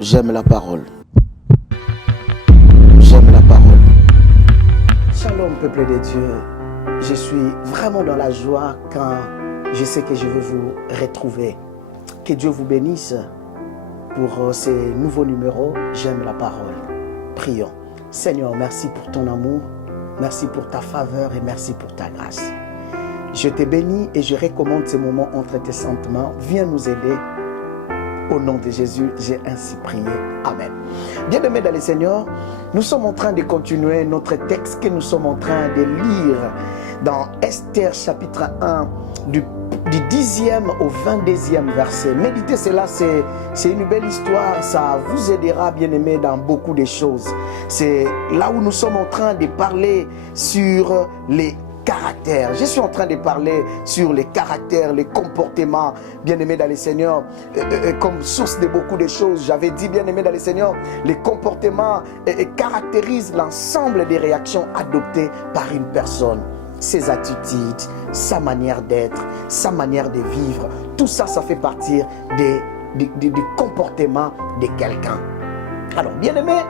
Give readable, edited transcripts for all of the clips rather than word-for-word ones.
J'aime la parole. J'aime la parole. Shalom, peuple de Dieu. Je suis vraiment dans la joie quand je sais que je vais vous retrouver. Que Dieu vous bénisse pour ces nouveaux numéros. J'aime la parole. Prions. Seigneur, merci pour ton amour. Merci pour ta faveur et merci pour ta grâce. Je te bénis et je recommande ce moment entre tes sentiments. Viens nous aider. Au nom de Jésus, j'ai ainsi prié. Amen. Bien-aimés dans le Seigneur, nous sommes en train de continuer notre texte que nous sommes en train de lire dans Esther chapitre 1 du 10e au 22e verset. Méditez cela, c'est une belle histoire, ça vous aidera bien-aimés dans beaucoup de choses. C'est là où nous sommes en train de parler sur les caractère. Je suis en train de parler sur les caractères, les comportements, bien-aimés dans le Seigneur, comme source de beaucoup de choses. J'avais dit, bien-aimés dans le Seigneur, les comportements caractérisent l'ensemble des réactions adoptées par une personne. Ses attitudes, sa manière d'être, sa manière de vivre, tout ça, ça fait partie du comportement de quelqu'un. Alors, bien-aimés,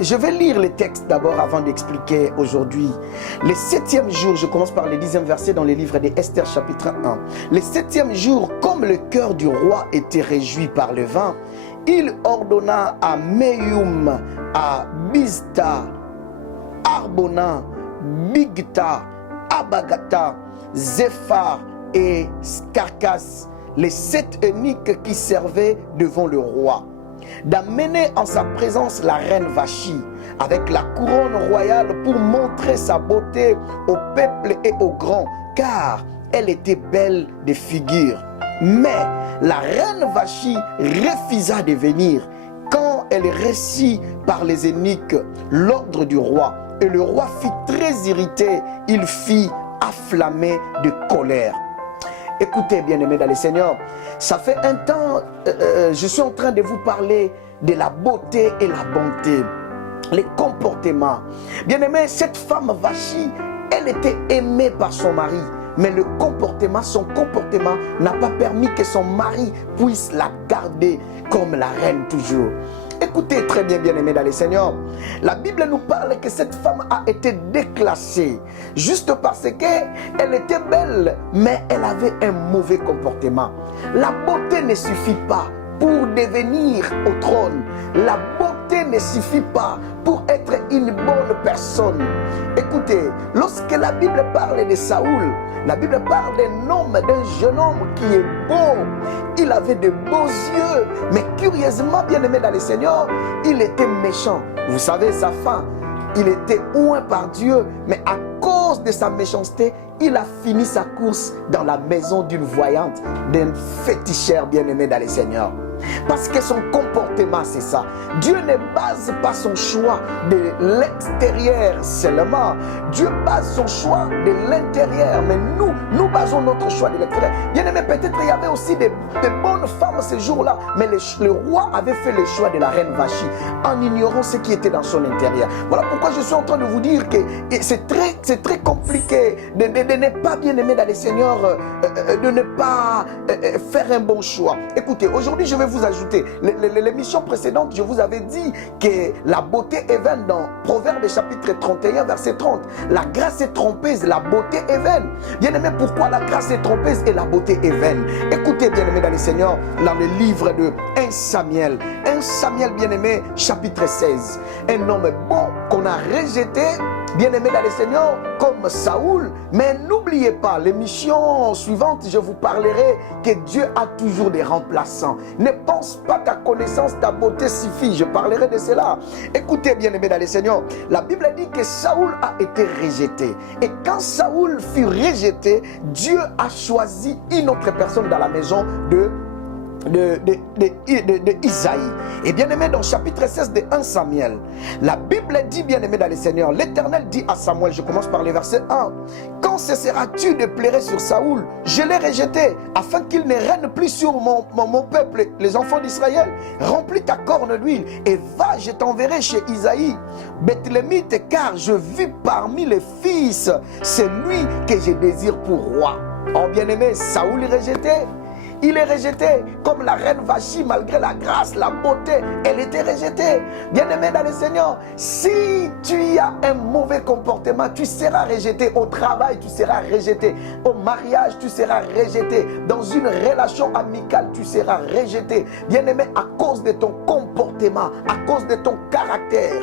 je vais lire les textes d'abord avant d'expliquer aujourd'hui. Le 7e jour, je commence par le 10e verset dans le livre d'Esther chapitre 1. Le 7e jour, comme le cœur du roi était réjoui par le vin, il ordonna à Meyoum, à Bizta, Arbona, Bigta, Abagata, Zéphar et Skarkas, les 7 eunuques qui servaient devant le roi, d'amener en sa présence la reine Vachi avec la couronne royale pour montrer sa beauté au peuple et aux grands, car elle était belle de figure. Mais la reine Vachi refusa de venir quand elle reçut par les eunuques l'ordre du roi. Et le roi fut très irrité, il fit afflammer de colère. Écoutez, bien-aimés dans le Seigneur, ça fait un temps, je suis en train de vous parler de la beauté et la bonté, les comportements. Bien-aimés, cette femme Vachi, elle était aimée par son mari, mais son comportement n'a pas permis que son mari puisse la garder comme la reine toujours. Écoutez très bien, bien-aimés dans le Seigneur, la Bible nous parle que cette femme a été déclassée juste parce qu'elle était belle, mais elle avait un mauvais comportement. La beauté ne suffit pas pour devenir au trône. La beauté ne suffit pas pour être une bonne personne. Écoutez, lorsque la Bible parle de Saoul, la Bible parle d'un homme, d'un jeune homme qui est beau. Il avait de beaux yeux, mais curieusement, bien-aimé dans le Seigneur, il était méchant. Vous savez, sa fin, il était oint par Dieu, mais à cause de sa méchanceté, il a fini sa course dans la maison d'une voyante, d'un féticheur, bien-aimé dans le Seigneur. Parce que son comportement, c'est ça. Dieu ne base pas son choix de l'extérieur seulement. Dieu base son choix de l'intérieur. Mais nous basons notre choix de l'extérieur. Bien aimé, peut-être il y avait aussi des bonnes femmes ce jour-là. Mais le roi avait fait le choix de la reine Vachi en ignorant ce qui était dans son intérieur. Voilà pourquoi je suis en train de vous dire que c'est très compliqué de ne pas bien aimer dans le Seigneur, de ne pas faire un bon choix. Écoutez, aujourd'hui je vais vous ajouter, l'émission précédente, je vous avais dit que la beauté est vaine dans Proverbes chapitre 31 verset 30. La grâce est trompeuse, la beauté est vaine. Bien aimé, pourquoi la grâce est trompeuse et la beauté est vaine? Écoutez, bien aimé dans le Seigneur, dans le livre de 1 Samuel bien aimé, chapitre 16. Un homme bon qu'on a rejeté, bien aimé dans le Seigneur, comme Saoul. Mais n'oubliez pas, l'émission suivante, je vous parlerai que Dieu a toujours des remplaçants. Ne pense pas ta connaissance, ta beauté suffit. Je parlerai de cela. Écoutez, bien aimé dans le Seigneur, la Bible dit que Saoul a été rejeté. Et quand Saoul fut rejeté, Dieu a choisi une autre personne dans la maison de Isaïe. Et bien aimé, dans chapitre 16 de 1 Samuel, la Bible dit, bien aimé dans le Seigneur, l'Éternel dit à Samuel, je commence par le verset 1, quand cesseras-tu de pleurer sur Saoul? Je l'ai rejeté afin qu'il ne règne plus sur mon peuple, les enfants d'Israël. Remplis ta corne d'huile et va, je t'enverrai chez Isaïe Bethlémite, car je vis parmi les fils, c'est lui que je désire pour roi. Oh bien aimé, Saoul est rejeté. il est rejeté. Comme la reine Vachi, malgré la grâce, la beauté, elle était rejetée. Bien-aimé dans le Seigneur, si tu as un mauvais comportement, tu seras rejeté. Au travail, tu seras rejeté. Au mariage, tu seras rejeté. Dans une relation amicale, tu seras rejeté. Bien-aimé, à cause de ton comportement, à cause de ton caractère.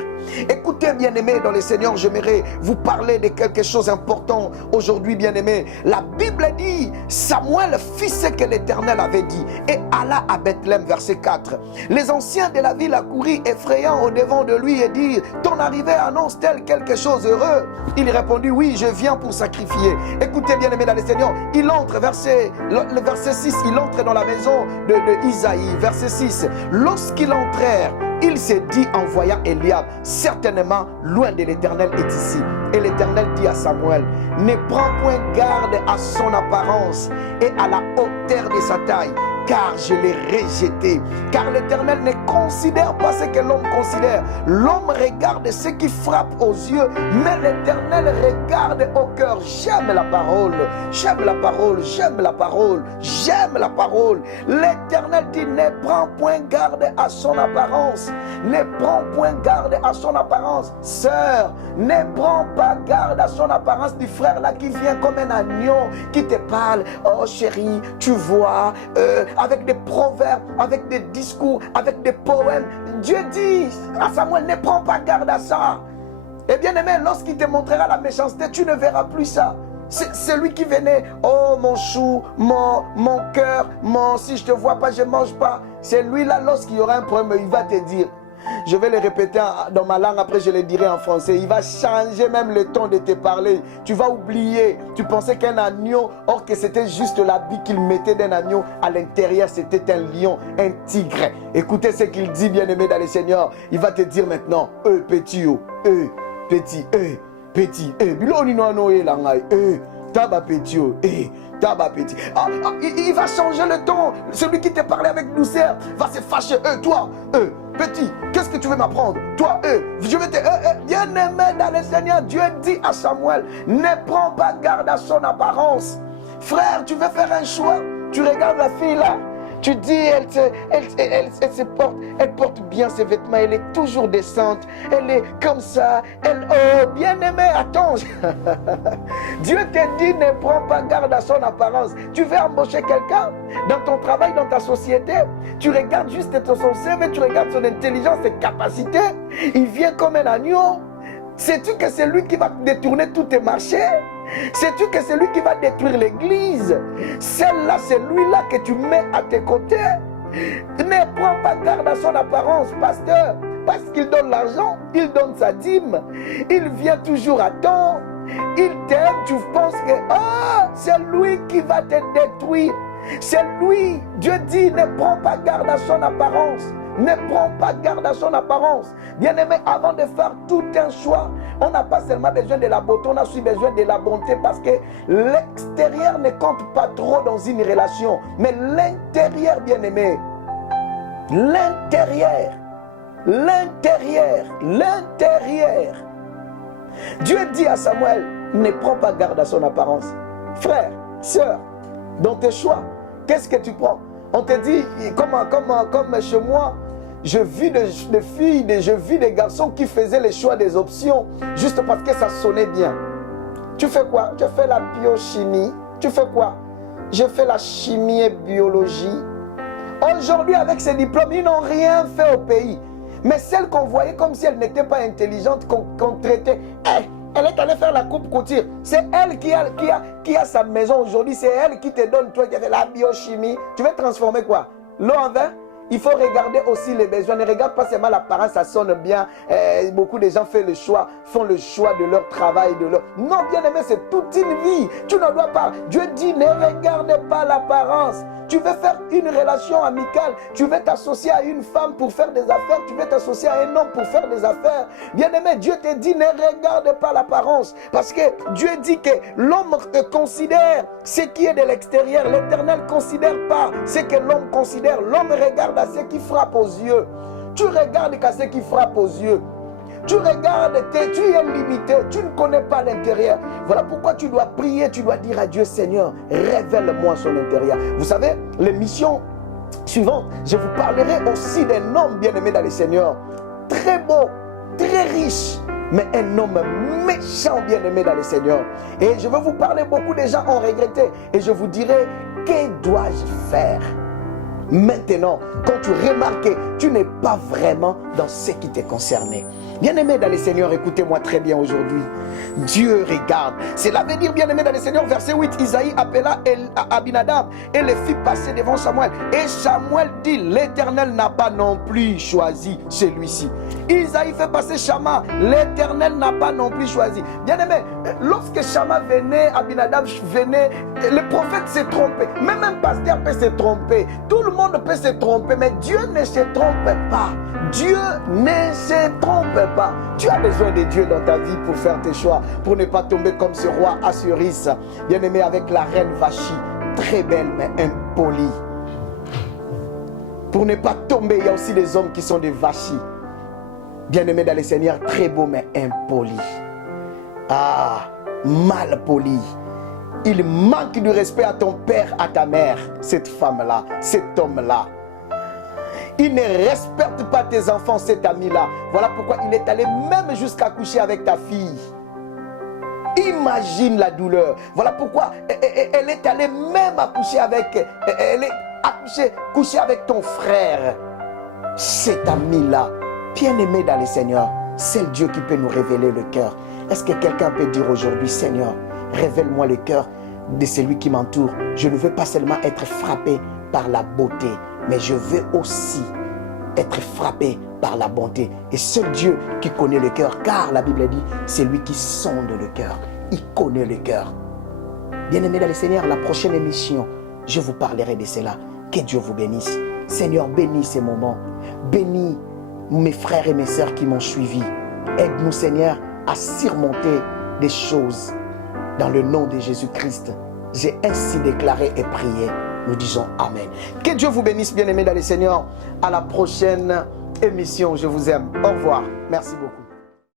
Écoutez, bien-aimé dans le Seigneur, j'aimerais vous parler de quelque chose d'important aujourd'hui, bien-aimé. La Bible dit, Samuel fit ce que l'Éternel avait dit et alla à Bethléem, verset 4. Les anciens de la ville accoururent effrayants au devant de lui et dirent, ton arrivée annonce-t-elle quelque chose heureux? Il répondit, oui, je viens pour sacrifier. Écoutez, bien-aimé dans le Seigneur, il entre, le verset 6, il entre dans la maison de Isaïe, verset 6. Lorsqu'ils entrèrent, il s'est dit en voyant Eliab, certainement loin de l'Éternel est ici. Et l'Éternel dit à Samuel, ne prends point garde à son apparence et à la hauteur de sa taille, car je l'ai rejeté. Car l'Éternel ne considère pas ce que l'homme considère. L'homme regarde ce qui frappe aux yeux, mais l'Éternel regarde au cœur. J'aime la parole, j'aime la parole, j'aime la parole, j'aime la parole. L'Éternel dit, ne prends point garde à son apparence. Ne prends point garde à son apparence. Sœur, ne prends pas garde à son apparence du frère là qui vient comme un agneau, qui te parle. Oh chérie, tu vois, avec des proverbes, avec des discours, avec des poèmes. Dieu dit à Samuel, ne prends pas garde à ça. Et bien aimé, lorsqu'il te montrera la méchanceté, tu ne verras plus ça. C'est celui qui venait, oh mon chou, mon cœur, si je te vois pas, je mange pas. C'est lui là, lorsqu'il y aura un problème, il va te dire. Je vais le répéter dans ma langue, après je le dirai en français. Il va changer même le ton de te parler. Tu vas oublier. Tu pensais qu'un agneau, or que c'était juste l'habit qu'il mettait d'un agneau. À l'intérieur, c'était un lion, un tigre. Écoutez ce qu'il dit, bien-aimé dans le Seigneur. Il va te dire maintenant, petit, petit, petit, taba petit, taba petit. Il va changer le ton. Celui qui te parlait avec douceur va se fâcher. Toi, petit, qu'est-ce que tu veux m'apprendre? Toi, je vais te... bien-aimé dans le Seigneur, Dieu dit à Samuel, ne prends pas garde à son apparence. Frère, tu veux faire un choix. Tu regardes la fille là. Tu dis, elle porte bien ses vêtements, elle est toujours décente, elle est comme ça, oh, bien-aimé, attends. Dieu te dit, ne prends pas garde à son apparence. Tu veux embaucher quelqu'un dans ton travail, dans ta société, tu regardes juste son CV, tu regardes son intelligence, ses capacités, il vient comme un agneau. Sais-tu que c'est lui qui va détourner tous tes marchés? Sais-tu que c'est lui qui va détruire l'église? Celle-là, c'est lui-là que tu mets à tes côtés. Ne prends pas garde à son apparence, pasteur, parce qu'il donne l'argent, il donne sa dîme, il vient toujours à temps, il t'aime, tu penses que c'est lui qui va te détruire. C'est lui. Dieu dit, ne prends pas garde à son apparence. Ne prends pas garde à son apparence. Bien-aimé, avant de faire tout un choix, on n'a pas seulement besoin de la beauté, on a aussi besoin de la bonté, parce que l'extérieur ne compte pas trop dans une relation, mais l'intérieur, bien-aimé, l'intérieur. Dieu dit à Samuel, ne prends pas garde à son apparence. Frère, sœur, dans tes choix, qu'est-ce que tu prends? On te dit, comme chez moi, je vis des filles, je vis des garçons qui faisaient les choix des options juste parce que ça sonnait bien. Tu fais quoi? Je fais la biochimie. Tu fais quoi? Je fais la chimie et biologie. Aujourd'hui, avec ces diplômes, ils n'ont rien fait au pays. Mais celle qu'on voyait comme si elle n'était pas intelligente, qu'on traitait, elle est allée faire la coupe couture. C'est elle qui a sa maison aujourd'hui. C'est elle qui te donne, toi qui fais la biochimie. Tu veux transformer quoi? L'eau en vin? Il faut regarder aussi les besoins. Ne regarde pas seulement l'apparence, ça sonne bien. Beaucoup de gens font le choix de leur travail, de leur... Non, bien aimé, c'est toute une vie. Tu ne dois pas. Dieu dit, ne regarde pas l'apparence. Tu veux faire une relation amicale, tu veux t'associer à une femme pour faire des affaires, tu veux t'associer à un homme pour faire des affaires. Bien-aimé, Dieu te dit, ne regarde pas l'apparence. Parce que Dieu dit que l'homme considère ce qui est de l'extérieur. L'Éternel ne considère pas ce que l'homme considère. L'homme regarde à ce qui frappe aux yeux. Tu regardes qu'à ce qui frappe aux yeux. Tu regardes, tu es limité, tu ne connais pas l'intérieur. Voilà pourquoi tu dois prier, tu dois dire à Dieu, Seigneur, révèle-moi son intérieur. Vous savez, les missions suivantes, je vous parlerai aussi d'un homme bien-aimé dans le Seigneur, très beau, très riche, mais un homme méchant bien-aimé dans le Seigneur. Et je vais vous parler, beaucoup de gens ont regretté, et je vous dirai, que dois-je faire maintenant, quand tu remarques que tu n'es pas vraiment dans ce qui te concerne? Bien-aimé dans le Seigneur, écoutez-moi très bien aujourd'hui. Dieu regarde. Cela veut dire, bien-aimé dans le Seigneur, verset 8, Isaïe appela Abinadab et les fit passer devant Samuel. Et Samuel dit, l'Éternel n'a pas non plus choisi celui-ci. Isaïe fait passer Shama, l'Éternel n'a pas non plus choisi. Bien-aimé, lorsque Shama venait, Abinadab venait, le prophète s'est trompé. Même un pasteur peut se tromper. Tout le monde peut se tromper, mais Dieu ne se trompe pas. Dieu ne se trompe pas. Tu as besoin de Dieu dans ta vie pour faire tes choix, pour ne pas tomber comme ce roi Assuris, bien-aimé, avec la reine Vachi, très belle mais impolie. Pour ne pas tomber, il y a aussi des hommes qui sont des Vachis, bien-aimé dans le Seigneur, très beau mais impoli. Ah, mal poli. Il manque de respect à ton père, à ta mère, cette femme-là, cet homme-là. Il ne respecte pas tes enfants, cet ami-là. Voilà pourquoi il est allé même jusqu'à coucher avec ta fille. Imagine la douleur. Voilà pourquoi elle est allée même à coucher avec, coucher avec ton frère. Cet ami-là, bien-aimé dans le Seigneur, c'est le Dieu qui peut nous révéler le cœur. Est-ce que quelqu'un peut dire aujourd'hui, Seigneur, révèle-moi le cœur de celui qui m'entoure. Je ne veux pas seulement être frappé par la beauté, mais je veux aussi être frappé par la bonté. Et seul Dieu qui connaît le cœur, car la Bible dit, c'est lui qui sonde le cœur. Il connaît le cœur. Bien-aimés dans le Seigneur, la prochaine émission, je vous parlerai de cela. Que Dieu vous bénisse. Seigneur, bénis ces moments. Bénis mes frères et mes sœurs qui m'ont suivi. Aide-nous, Seigneur, à surmonter des choses. Dans le nom de Jésus-Christ, j'ai ainsi déclaré et prié. Nous disons Amen. Que Dieu vous bénisse, bien-aimés dans le Seigneur. À la prochaine émission. Je vous aime. Au revoir. Merci beaucoup.